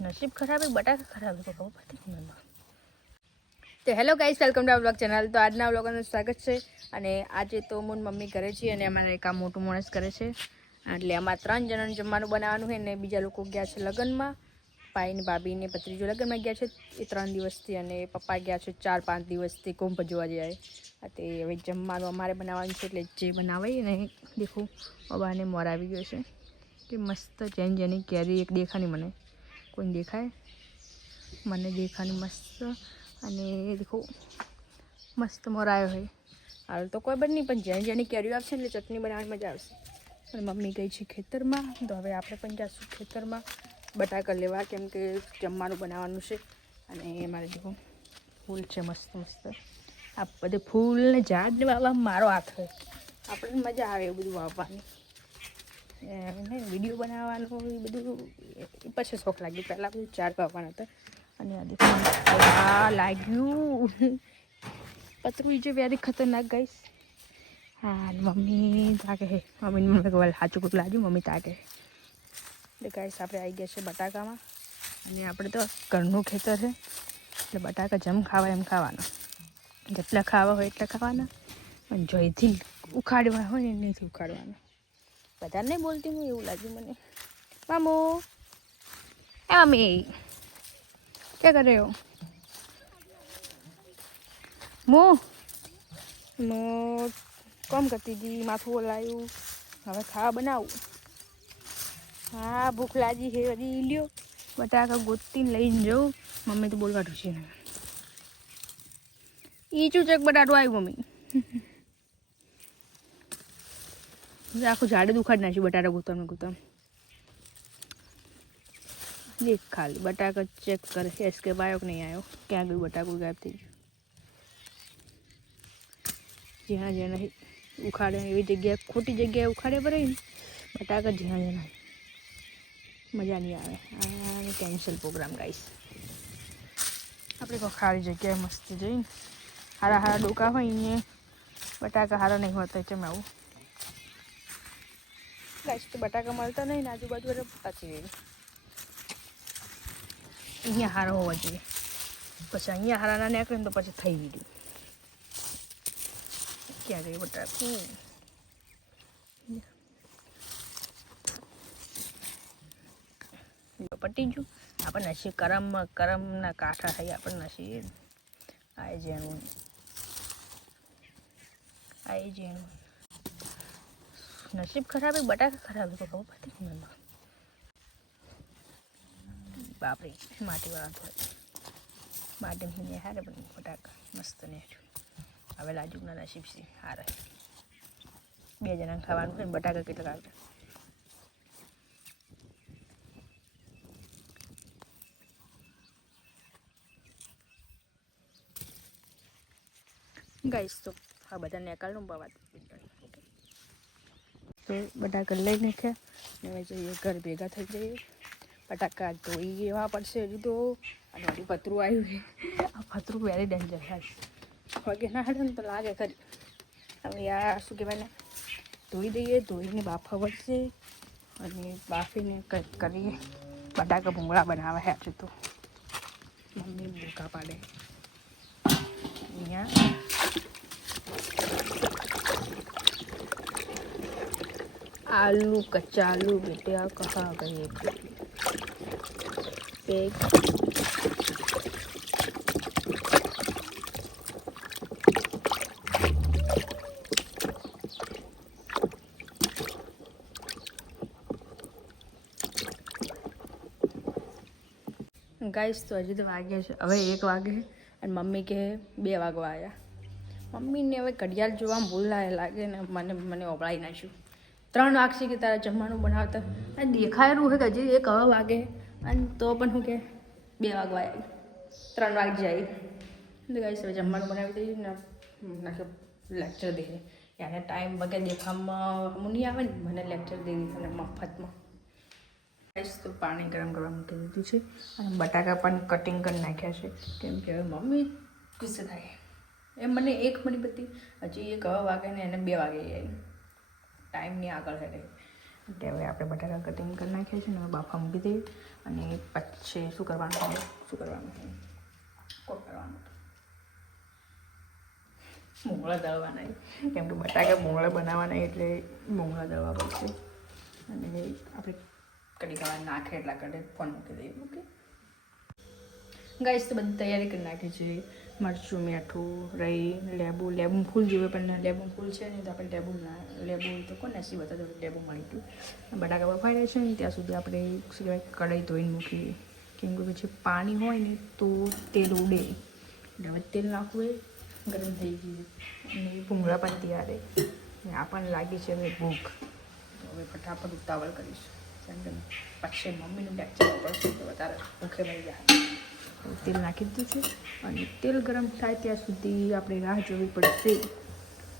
નસીબ ખરાબ હે બટાકા ખરાબ તો ખબર પડતી તો hello guys welcome to blog channel. તો આજના બ્લોગનું સ્વાગત છે. અને આજે તો મોન મમ્મી કરે છે અને અમારે કામ મોટું માણસ કરે છે. એટલે અમારે ત્રણ જણાને જમવાનું બનાવવાનું છે ને બીજા લોકો ગયા છે લગ્નમાં. ભાઈને, ભાભીને પત્રીજો લગ્નમાં ગયા છે એ ત્રણ દિવસથી અને પપ્પા ગયા છે ચાર, પાંચ દિવસથી કુંભ જોવા જાય. તે હવે જમવાનું અમારે બનાવવાનું છે એટલે જે બનાવાય ને દેખું. બાબાને મોર આવી ગયો છે. કે મસ્ત ચેન્જ જેની કેરી એક દેખાની મને. કોઈને દેખાય? મને દેખાની મસ્ત અને દેખો મસ્ત મોરાયો હોય હાલ તો કોઈ બની પણ જેની જેની કેરીઓ આવશે ને એટલે ચટણી બનાવવાની મજા આવશે. અને મમ્મી ગઈ છે ખેતરમાં તો હવે આપણે પણ જઈશું ખેતરમાં. બટાકા લેવા કેમ કે જમવાનું બનાવવાનું છે. અને મારે દેખો ફૂલ છે મસ્ત મસ્ત. આ બધે ફૂલને ઝાડ વાવવા મારો હાથ હોય. આપણને મજા આવે એવું બધું વાવવાની. વીડિયો બનાવવાનો એ બધું પછી શોખ લાગ્યો. પહેલાં બધું ચાર પાવાના હતા અને આ લાગ્યું. પતરું જે વેરી ખતરનાક ગઈશ હા મમ્મી તાકે હે. મમ્મીને મમ્મી કહેવાય, સાચું કુક લાગ્યું, મમ્મી તાકે એટલે ગાઈસ, આપણે આવી ગયા છે બટાકામાં. અને આપણે તો ઘરનું ખેતર છે એટલે બટાકા જેમ ખાવા એમ ખાવાના. જેટલા ખાવા હોય એટલા ખાવાના. અને જોઈથી ઉખાડવા હોય ને નહીંથી ઉખાડવાના. વધારે નહીં બોલતી હું, એવું લાગ્યું મને. મામો. એ મમ્મી, કે કરે હો? મો. મો, કોમ કરતી હતી, માથું ઓલાયું. હવે ખાવા બનાવું. હા, ભૂખ લાગી છે, હજી લ્યો બટાકા ગોતીને લઈને જઉં. મમ્મી તો બોલવા ઢૂસી ને ઈચું ચેક બટાટું આવ્યું, મમ્મી? આખું ઝાડે દુખાડી નાખ્યું, બટાટા ગોતમ ગોતમ દેખ ખાલી, બટાકા ચેક કરે. છે એસકે બાયોક નહીં આવ્યો. ક્યાં ગયું બટાકું ગાયબ થઈ ગયું? જ્યાં જ્યાં ઉખાડે, એવી જગ્યાએ, ખોટી જગ્યાએ ઉખાડે પડે ને, બટાકા જ્યાં જ્યાં મજા નહીં આવે. આ કેન્સલ પ્રોગ્રામ ગાઈશ આપણે કોઈ ખાલી જગ્યાએ મસ્ત જઈને હારા હારા ડોકા હોય ને, બટાકા હારા નહીં હોતા, ચમ આવું. ગાઈશ તો બટાકા મળતા નહીં ને આજુબાજુ બધા પાછી ગઈ અહીંયા હારો હોવા જોઈએ પછી અહીંયા હારા ના નીકળે ને તો પછી થઈ ગયું ક્યાં ગઈ બટાકું પટી ગયું આપણે નસીબ કરમમાં કરમના કાંઠા થઈ આપણે નસીબ આય જેનું આય જેનું નસીબ ખરાબ હે બટાકા ખરાબ હે તો ખબર પડતી બાપરે માટીવાળા થોડા માટી ને હારે પણ બટાકા, મસ્ત ને હવે લાજુકના નસીબ છે, હારે. બે જણા ખાવાનું છે બટાકા કેટલા આવતા ગાઈસ, તો આ બધા નેકાળનું બવાત તો બટાકા લઈ નાખ્યા. હવે જઈએ, ઘર ભેગા થઈ જઈએ. બટાકા ધોઈ એવા પડશે હજુ તો. અને હજી પતરું આવ્યું છે. આ પતરું વેરી ડેન્જર થાય વગે ના હડે ને તો લાગે ખરી. હવે આ શું કહેવાય ને, ધોઈ દઈએ, ધોઈને બાફા વળશે અને બાફીને કંઈક કરીએ. બટાકા ભૂંગળા બનાવે છે આજે તો. મમ્મી ભૂકા પાડે. અહીંયા. आलू कच्चा आलू बेटा कहाँ गए पेग ગાઈસ તો હજી તો વાગ્યા છે હવે એક વાગે અને મમ્મી કે બે વાગવા આવ્યા મમ્મીને હવે ઘડિયાળ જોવા ભૂલાય લાગે ને મને મને ઓબળાઈ નાખ્યું ત્રણ વાગશે કે તારા જમવાનું બનાવતા. અને દેખાયેલું હોય કે હજી એક હવે વાગે. અને તો પણ હું કે બે વાગવા ત્રણ વાગે જાય. એટલે ગાઈસ હવે જમવાનું બનાવી દઈએ ને નાખે લેક્ચર દઈએ યાને ટાઈમ વગર દેખાવામાં. હું નહીં આવે ને મને લેક્ચર દે અને મફતમાં. ગાઈસ તો પાણી ગરમ કરવા મૂકી દીધું છે. અને બટાકા પણ કટિંગ કરી નાખ્યા છે. કેમ કે હવે મમ્મી ગુસ્સે થાય. એમ મને એક મળી બધી હજી એક હવે વાગે ને એને બે વાગે જાય. ટાઈમની આગળ હેડે એટલે હવે આપણે બટાકા કટિંગ કરી નાખ્યા છે ને હવે બાફા મૂકી દઈએ. અને પછી શું કરવાનું શું કરવાનું છે? કોટ કરવાનું. મોંગળા દળવાના કેમ કે બટાકા મોંગળા બનાવવાના એટલે મોંગળા દળવા પડશે. અને આપણે કડી ખાવા નાખે એટલા કરે ફોન મૂકી દઈએ ઓકે? ગાઈસ તો બધી તૈયારી કરી નાખી છે. મરચું, મીઠું રહી લેબુ લેબુ ફૂલ જોઈએ પણ લેબુ ફૂલ છે નહીં તો આપણે લેબુ ના, લેબુ તો કોણ સી હતા, તો લેબુ મળી ગયું. બટાકા બફાઈ છે ને, ત્યાં સુધી આપણે શું કહેવાય, કઢાઈ ધોઈને મૂકીએ કેમ કે પછી પાણી હોય ને, તો તેલ ઉડે. હવે તેલ નાખવું એ ગરમ થઈ ગયું અને ભૂંગળા પણ તૈયાર આપણને લાગી છે હવે ભૂખ. હવે ફટાફટ ઉતાવળ કરીશું. કેમ કે પછી મમ્મીનું લેક્ચર પડશે તો વધારે ભૂખે મળી જાય તેલ નાખી દીધું છે અને તેલ ગરમ થાય ત્યાં સુધી આપણે રાહ જોવી પડશે.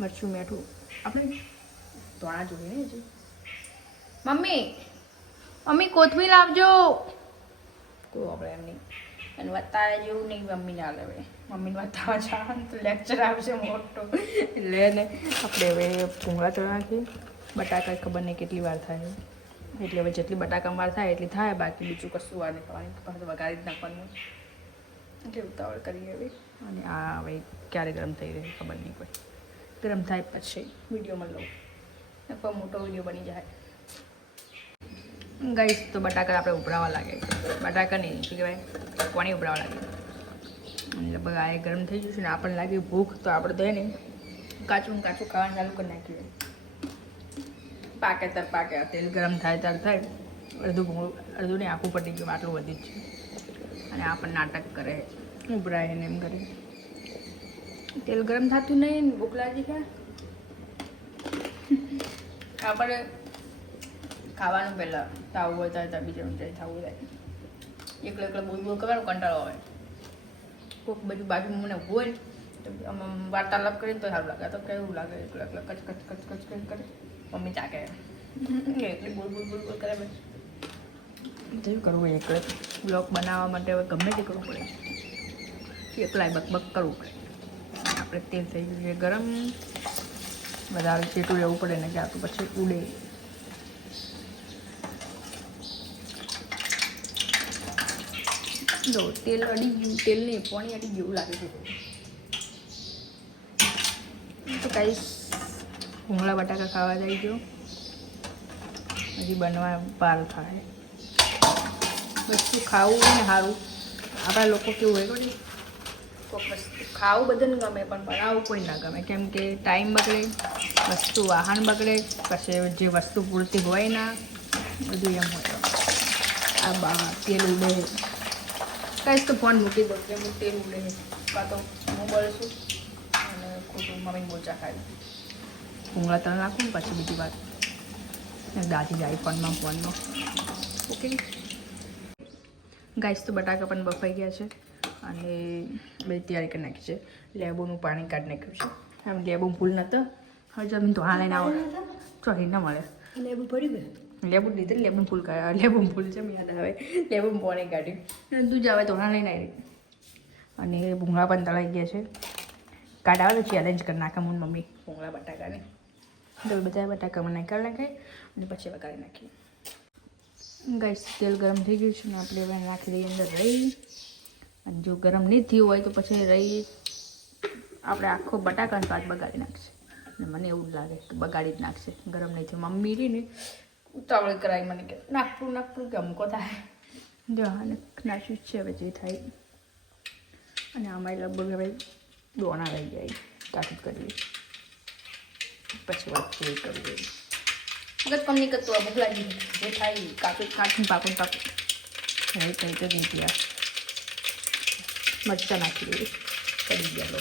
મરચું, મીઠું. આપણે ધોણા જોઈએ હજી? મમ્મી મમ્મી, કોથમીર લાવજો. કોઈ આપણે એમ નહીં. અને વતાવે જેવું નહીં મમ્મી ના લેવે. મમ્મીને વતાવવા જવાનું તો લેક્ચર આવશે મોટો. એટલે ને આપણે હવે ભૂંગળા નાખીએ. બટાકા ખબર નહીં કેટલી વાર થાય. એટલે હવે જેટલી બટાકા વાર થાય એટલી થાય, બાકી બીજું કશું વાર નહીં પાછું વઘારી જ નાખવાનું. એટલે ઉતાવળ કરી આવી અને આ હવે ક્યારે ગરમ થઈ રહે ખબર નહીં કોઈ. ગરમ થાય પછી વિડીયોમાં લઉં. અથવા મોટો વીડિયો બની જાય. ગાઈસ, તો બટાકા આપણે ઉભરાવા લાગે બટાકા નહીં, શું કહેવાય? પાણી ઉભરાવા લાગે? લગભગ આ ગરમ થઈ ગયું છે ને આપણને લાગે ભૂખ, તો આપણે તો એને કાચું કાચું ખાવાનું ચાલુ કરી નાખીએ. પાકે તાર પાકે તેલ ગરમ થાય તાર થાય. અડધું અડધું ને આખું પટી ગયું, આટલું વધી જ છે. અને આપણને નાટક કરે ઉભરાય ને એમ કરે. તેલ ગરમ થતું નહીં ભૂખ લાગી કે આપણે ખાવાનું પહેલાં તાવ હોય ત્યારે ત્યાં બીજા જાય થવું જાય. એકલો એકલો બોલ બોલ કરવાનો કંટાળો આવે. કોઈક બધું બાજુ મને હોય તો આમ વાર્તાલાપ કરીને તો સારું લાગે. તો કેવું લાગે? એકલો એકલો કચ કચ કચ કચ કચ કરે. મમ્મી ચાકે એકલી બોલ બોલ બોલ બોલ કરે પછી જેવું કરવું એકલે બ્લોગ બનાવવા માટે હવે ગમે તે કરવું પડે. એકલાય બક બક કરવું પડે. આપણે તેલ થઈ ગયું છે ગરમ. વધારે ચેટું રહેવું પડે ને કે તો પછી ઉડે. જો તેલ અડી ગયું તેલ નહીં પાણી અડી ગયું લાગે છે. તો કાંઈ ભૂંગળા બટાકા ખાવા જાય ગયો. હજી બનવા પાર થાય. વસ્તુ ખાવું ને સારું. આપણા લોકો કેવું હોય છે? કોઈક વસ્તુ ખાવું બધાને ગમે, પણ બનાવવું કોઈ ના ગમે. કેમ કે ટાઈમ બગડે, વસ્તુ, વાહન બગડે, પછી જે વસ્તુ પૂરતી હોય ના, બધું એમ હોય. આ બા, તેલ ઉડે. કાંઈ તો ફોન મૂકી દઉં કે હું તેલ ઉડે. કાં તો હું બળશું, અને ખોટું મમ્મી મોજા ખાય ભૂંગળા તળ નાખું પછી બીજી વાત. દાદી જાય ફોનમાં ફોનમાં. ઓકે? ગાઈસ તો બટાકા પણ બફાઈ ગયા છે અને બધી તૈયારી કરી નાખી છે. લેબુનું પાણી કાઢી નાખ્યું છે. આમ લેબુ ફૂલ નહોતો હવે જમીન તો હા લઈને આવો. ચોરી ના મળે. લેબુ પડી ગયું લેબુ લીધે લેબુ ફૂલ કાઢ્યા લેબુ ફૂલ છે યાદ આવે. લેબુ પાણી કાઢ્યું. અને જ આવે તો હા લઈને આવી. અને ભૂંગળા પણ તળાઈ ગયા છે. કાઢાવે તો ચેલેન્જ કરી નાખે મને મમ્મી. ભૂંગળા બટાકાને. તો બધા બટાકા મને કાઢી નાખે. અને પછી વગાડી નાખીએ. ગાઈસ, તેલ ગરમ થઈ ગયું છે ને આપણે હવે નાખી દઈએ અંદર રહી. અને જો ગરમ નહીં થયું હોય તો પછી રહી આપણે આખો બટાકાનો પાક બગાડી નાખશે અને મને એવું લાગે કે બગાડી જ નાખશે ગરમ નહીં થયું. મમ્મી રહીને ઉતાવળ કરાવી મને કે નાખવું નાખવું કે અમકો થાય. જો, અને નાખ્યું છે હવે જે થાય. અને આમાં લગભગ હવે દોણા રહી જાય કાઢી કરીએ. પછી વાત પૂરી દઈએ. ભૂખ લાગી છે. જે થાય કાચું કાચું પાકું પાકું હવે કઈ તો નહીં ત્યાં મરચાં નાખી દઈએ કરી ગયા લો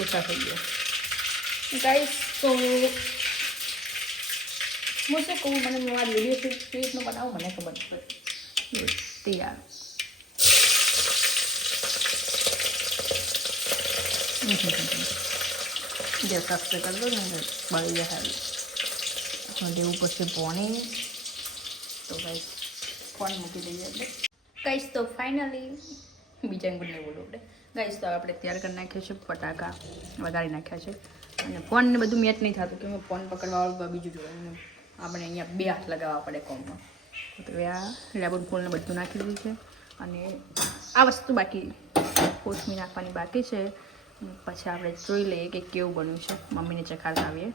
ઓછા થઈ ગયા. ગાઈસ તો હું શું કહું? મને હું આ વીડિયો કેવી રીતનું બનાવું? મને ખબર નથી તૈયાર. જે સબસ્ક્રાઈબ કરી દો ને બળી જાય. હવે દેવું પડશે પોણી. તો ભાઈ, પોણી મૂકી દઈએ એટલે કહીશ તો ફાઇનલી બીજા ગુડ નહીં બોલું આપણે ગાઈશ તો આપણે તૈયાર કરી નાખ્યા છે ફટાકા વગાડી નાખ્યા છે. અને ફોનને બધું મેચ નહીં થતું કે ફોન પકડવા બીજું જોવાનું આપણે અહીંયા બે હાથ લગાવવા પડે કોમમાં. તો આ લેબન ફૂલને બધું નાખી દીધું છે. અને આ વસ્તુ બાકી કોથમી નાખવાની બાકી છે. પછી આપણે જોઈ લઈએ કે કેવું બન્યું છે. મમ્મીને ચખાડતા આવીએ.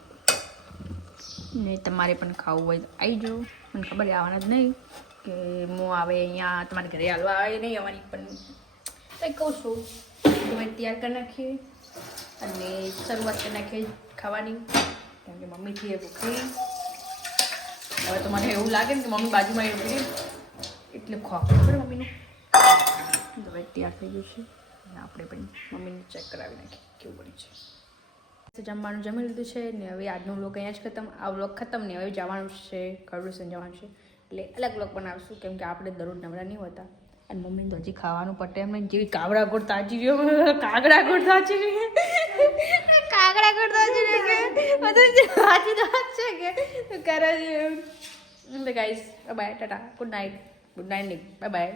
ને તમારે પણ ખાવું હોય તો આવી જાઓ. મને ખબર આવવાના જ નહીં કે હું આવે અહીંયા, તમારે ઘરે હાલવા આવે નહીં આવવાની પણ. કંઈ કહું છું તમે તૈયાર કરી નાખીએ અને શરૂઆત કરી નાખીએ ખાવાની. કેમ કે મમ્મીથી એ ભૂખી. હવે તો મને એવું લાગે ને કે મમ્મી બાજુમાં એ ભૂખી એટલે ખોખ ખબર મમ્મીને? હવે તૈયાર થઈ ગયું છે. અને આપણે પણ મમ્મીને ચેક કરાવી નાખીએ, કેવું બન્યું છે. જમવાનું જમી લીધું છે ને હવે આજનો વ્લોગ અહીંયા જ ખતમ. આ વ્લોગ ખતમ ને હવે જવાનું છે કરડુસન જવાનું છે. એટલે અલગ વ્લોગ બનાવશું, કેમ કે આપણે દરરોજ નવરા નહીં હોતા. અને મમ્મી તો હજી ખાવાનું પટે એમ નહીં, જેવી કાગડા ગોળ તાજી રહ્યો કાગડા ગોળ તાજી રહ્યો કાગડા ગોળ તાજી રહ્યો કે, બધું સાચી વાત છે કે. કરે છે guys bye tata. Good night good night bye bye